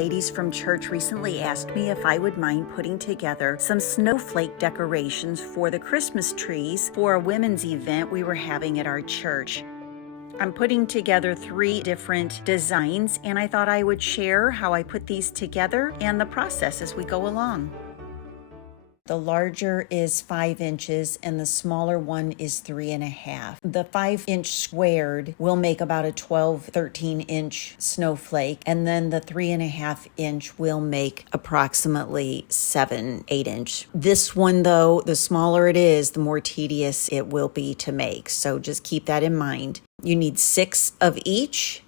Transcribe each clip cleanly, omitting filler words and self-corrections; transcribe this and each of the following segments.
ladies from church recently asked me if I would mind putting together some snowflake decorations for the Christmas trees for a women's event we were having at our church. I'm putting together 3 different designs, and I thought I would share how I put these together and the process as we go along. The larger is 5 inches and the smaller one is 3.5. The 5-inch squared will make about a 13 inch snowflake, and then the 3.5 inch will make approximately 8 inch. This one though, the smaller it is, the more tedious it will be to make. So just keep that in mind. You need 6 of each.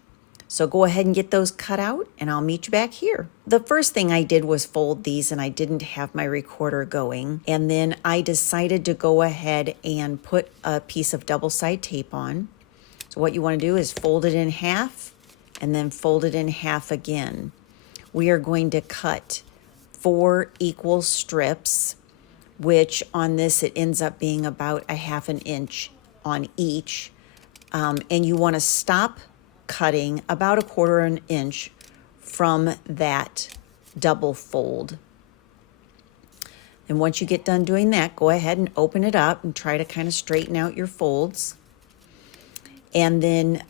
So go ahead and get those cut out and I'll meet you back here. The first thing I did was fold these, and I didn't have my recorder going. And then I decided to go ahead and put a piece of double-side tape on. So what you want to do is fold it in half and then fold it in half again. We are going to cut 4 equal strips, which on this it ends up being about a 1/2 inch on each. And you want to stop cutting about a 1/4 inch from that double fold. And once you get done doing that, go ahead and open it up and try to kind of straighten out your folds. And then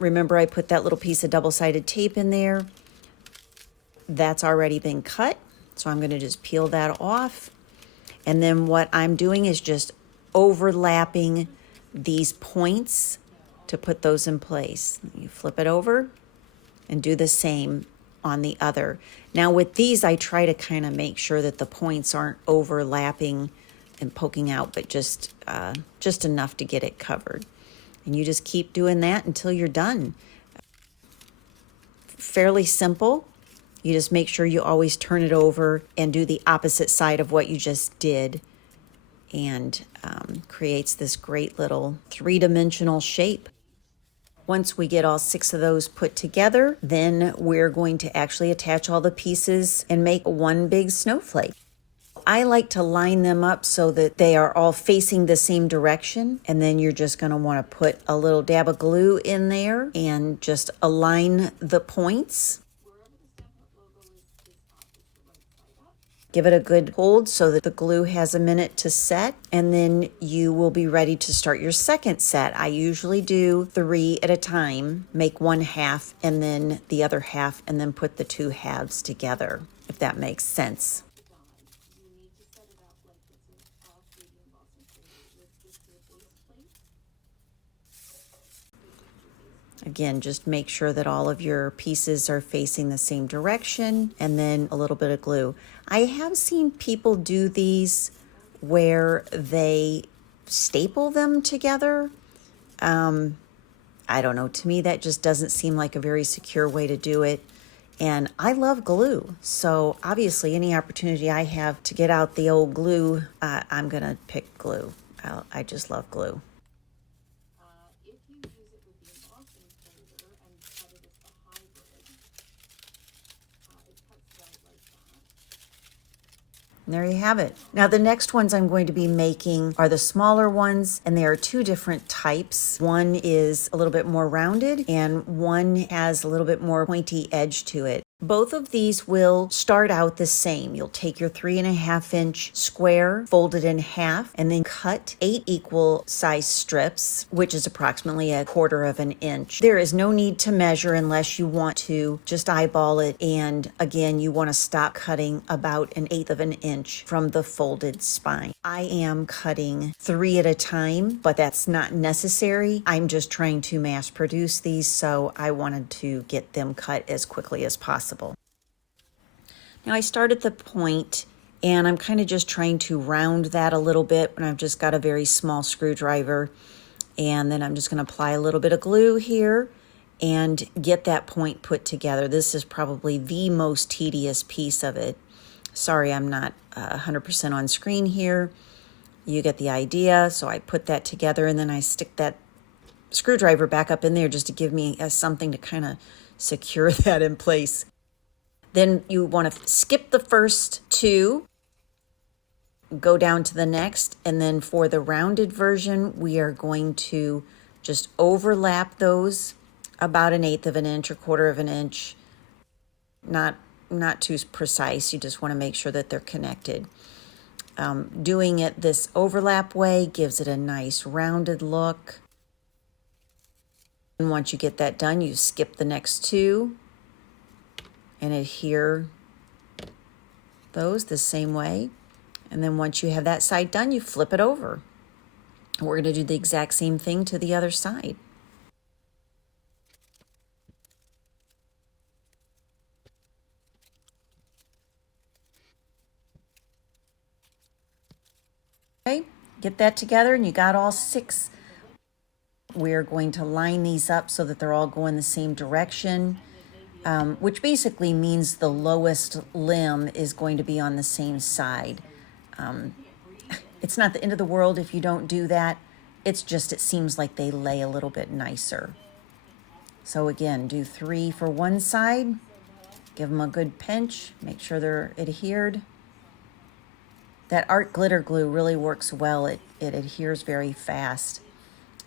remember, I put that little piece of double-sided tape in there. That's already been cut, so I'm going to just peel that off. And then what I'm doing is just overlapping these points to put those in place. You flip it over and do the same on the other. Now with these, I try to kind of make sure that the points aren't overlapping and poking out, but just enough to get it covered. And you just keep doing that until you're done. Fairly simple. You just make sure you always turn it over and do the opposite side of what you just did, and creates this great little 3-dimensional shape. Once we get all 6 of those put together, then we're going to actually attach all the pieces and make one big snowflake. I like to line them up so that they are all facing the same direction, and then you're just going to want to put a little dab of glue in there and just align the points. Give it a good hold so that the glue has a minute to set, and then you will be ready to start your second set. I usually do 3 at a time, make 1/2 and then the other half, and then put the 2 halves together, if that makes sense. Again, just make sure that all of your pieces are facing the same direction, and then a little bit of glue. I have seen people do these where they staple them together. I don't know, to me that just doesn't seem like a very secure way to do it. And I love glue, so obviously any opportunity I have to get out the old glue, I'm gonna pick glue. I just love glue. And there you have it. Now the next ones I'm going to be making are the smaller ones, and there are 2 different types. One is a little bit more rounded and one has a little bit more pointy edge to it. Both of these will start out the same. You'll take your 3.5 inch square, fold it in half, and then cut 8 equal size strips, which is approximately a 1/4 inch. There is no need to measure unless you want to just eyeball it. And again, you want to stop cutting about 1/8 inch from the folded spine. I am cutting 3 at a time, but that's not necessary. I'm just trying to mass produce these, so I wanted to get them cut as quickly as possible. Now I start at the point, and I'm kind of just trying to round that a little bit, and I've just got a very small screwdriver, and then I'm just going to apply a little bit of glue here and get that point put together. This is probably the most tedious piece of it. Sorry, I'm not 100% on screen here. You get the idea. So I put that together, and then I stick that screwdriver back up in there just to give me something to kind of secure that in place. Then you want to skip the first 2, go down to the next, and then for the rounded version, we are going to just overlap those about 1/8 inch or 1/4 inch, not not too precise. You just want to make sure that they're connected. Doing it this overlap way gives it a nice rounded look. And once you get that done, you skip the next two and adhere those the same way. And then once you have that side done, you flip it over. And we're going to do the exact same thing to the other side. Okay, get that together and you got all 6. We're going to line these up so that they're all going the same direction, which basically means the lowest limb is going to be on the same side. It's not the end of the world if you don't do that. It's just, it seems like they lay a little bit nicer. So again, do 3 for one side, give them a good pinch, make sure they're adhered. That art glitter glue really works well. It adheres very fast.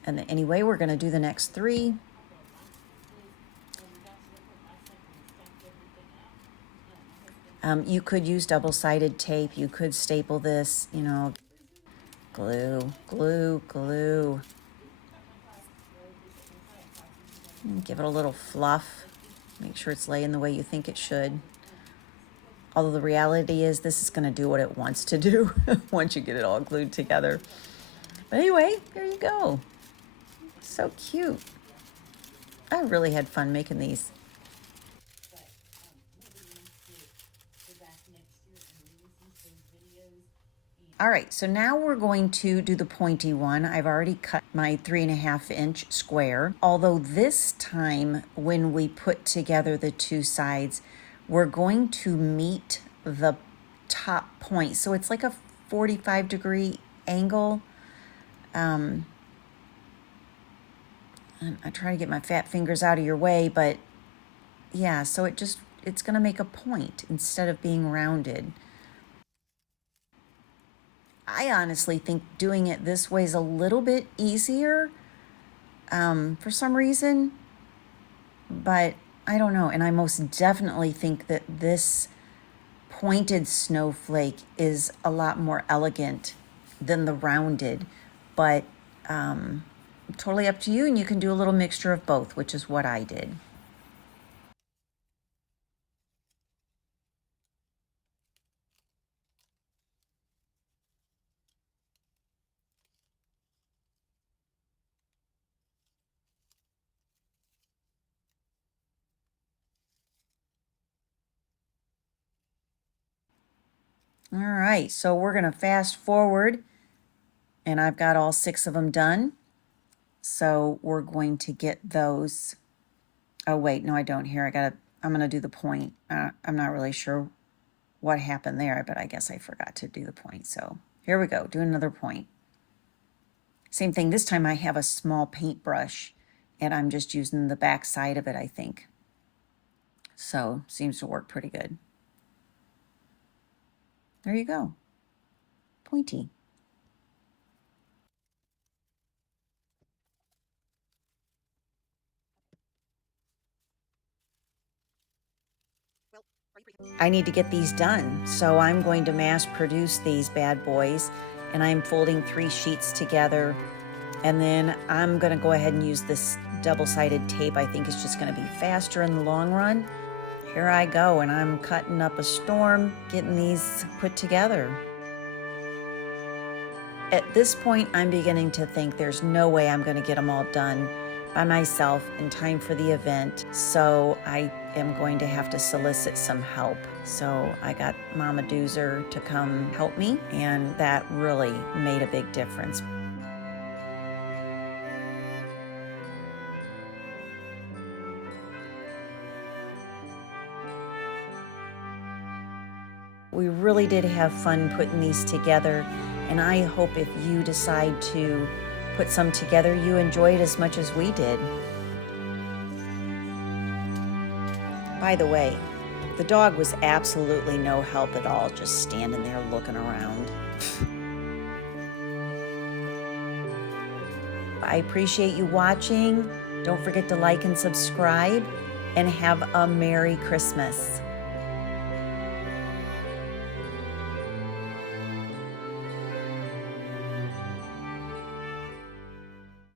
And anyway, we're going to do the next 3. You could use double-sided tape. You could staple this, you know, glue, glue, glue. And give it a little fluff. Make sure it's laying the way you think it should. Although the reality is this is going to do what it wants to do once you get it all glued together. But anyway, there you go. So cute. I really had fun making these. All right, so now we're going to do the pointy one. I've already cut my 3.5-inch square. Although this time when we put together the 2 sides, we're going to meet the top point. So it's like a 45-degree angle. And I try to get my fat fingers out of your way, but yeah, so it's gonna make a point instead of being rounded. I honestly think doing it this way is a little bit easier for some reason, but I don't know. And I most definitely think that this pointed snowflake is a lot more elegant than the rounded, but totally up to you, and you can do a little mixture of both, which is what I did. All right, so we're going to fast forward, and I've got all 6 of them done. So we're going to get those. Oh, wait, no, I don't here. I'm going to do the point. I'm not really sure what happened there, but I guess I forgot to do the point. So here we go, do another point. Same thing, this time I have a small paintbrush, and I'm just using the back side of it, I think. So seems to work pretty good. There you go. Pointy. I need to get these done, so I'm going to mass produce these bad boys, and I'm folding 3 sheets together, and then I'm going to go ahead and use this double-sided tape. I think it's just going to be faster in the long run. Here I go, and I'm cutting up a storm, getting these put together. At this point, I'm beginning to think there's no way I'm going to get them all done by myself in time for the event, so I am going to have to solicit some help. So I got Mama Doozer to come help me, and that really made a big difference. We really did have fun putting these together, and I hope if you decide to put some together, you enjoy it as much as we did. By the way, the dog was absolutely no help at all, just standing there looking around. I appreciate you watching. Don't forget to like and subscribe, and have a Merry Christmas.